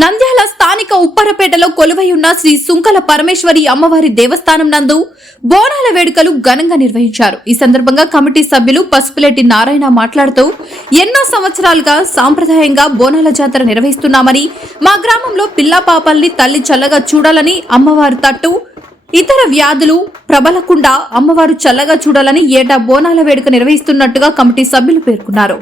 నంద్యాల స్థానిక ఉప్పరపేటలో కొలువై ఉన్న శ్రీ సుంకల పరమేశ్వరి అమ్మవారి దేవస్థానం నందు బోనాల వేడుకలు ఘనంగా నిర్వహించారు. ఈ సందర్భంగా కమిటీ సభ్యులు పసుపులేటి నారాయణ మాట్లాడుతూ ఎన్నో సంవత్సరాలుగా సాంప్రదాయంగా బోనాల జాతర నిర్వహిస్తున్నామని, మా గ్రామంలో పిల్లా పాపల్ని తల్లి చల్లగా చూడాలని, అమ్మవారు తట్టు ఇతర వ్యాధులు ప్రబలకుండా అమ్మవారు చల్లగా చూడాలని ఏటా బోనాల వేడుక నిర్వహిస్తున్నట్టుగా కమిటీ సభ్యులు పేర్కొన్నారు.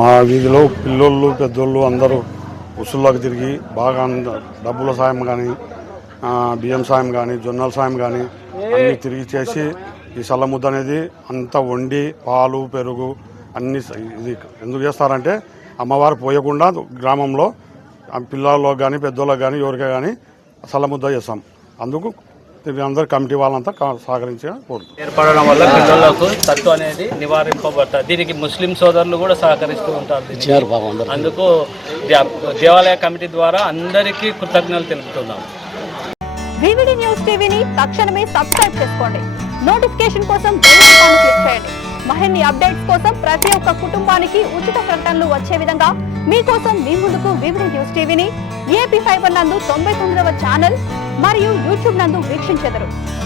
మా వీధిలో పిల్లోళ్ళు పెద్దోళ్ళు అందరూ ఉసుల్లోకి తిరిగి బాగా డబ్బుల సాయం కానీ, బియ్యం సాయం కానీ, జొన్నల సాయం కానీ అన్నీ తిరిగి చేసి ఈ సల్లముద్ద అనేది అంతా వండి పాలు పెరుగు అన్నీ ఇది ఎందుకు చేస్తారంటే అమ్మవారు పోయకుండా గ్రామంలో పిల్లల్లో కానీ పెద్దోళ్ళకి కానీ ఎవరికే కానీ సల్లముద్ద చేస్తాం. అందుకు అందరు కమిటీ వాళ్ళంతా సహకరించి ఏర్పడడం వల్ల పిల్లలకు తట్టు అనేది నివారింపబడతారు. దీనికి ముస్లిం సోదరులు కూడా సహకరిస్తూ ఉంటారు. అందుకు దేవాలయ కమిటీ ద్వారా అందరికీ కృతజ్ఞతలు తెలుపుతున్నాం. వివిడి న్యూస్ టీవీని తక్షణమే సబ్స్క్రైబ్ చేసుకోండి. నోటిఫికేషన్ కోసం బెల్ ఐకాన్ క్లిక్ చేయండి. మరిన్ని అప్డేట్స్ కోసం ప్రతి ఒక్క కుటుంబానికి ఉచిత ప్రకటనలు వచ్చే విధంగా మీకోసం మీ ముందుకు వివిడి న్యూస్ టీవీని ఏపీ 5 నందు 99వ ఛానల్ మరియు యూట్యూబ్ నందు వీక్షించెదరు.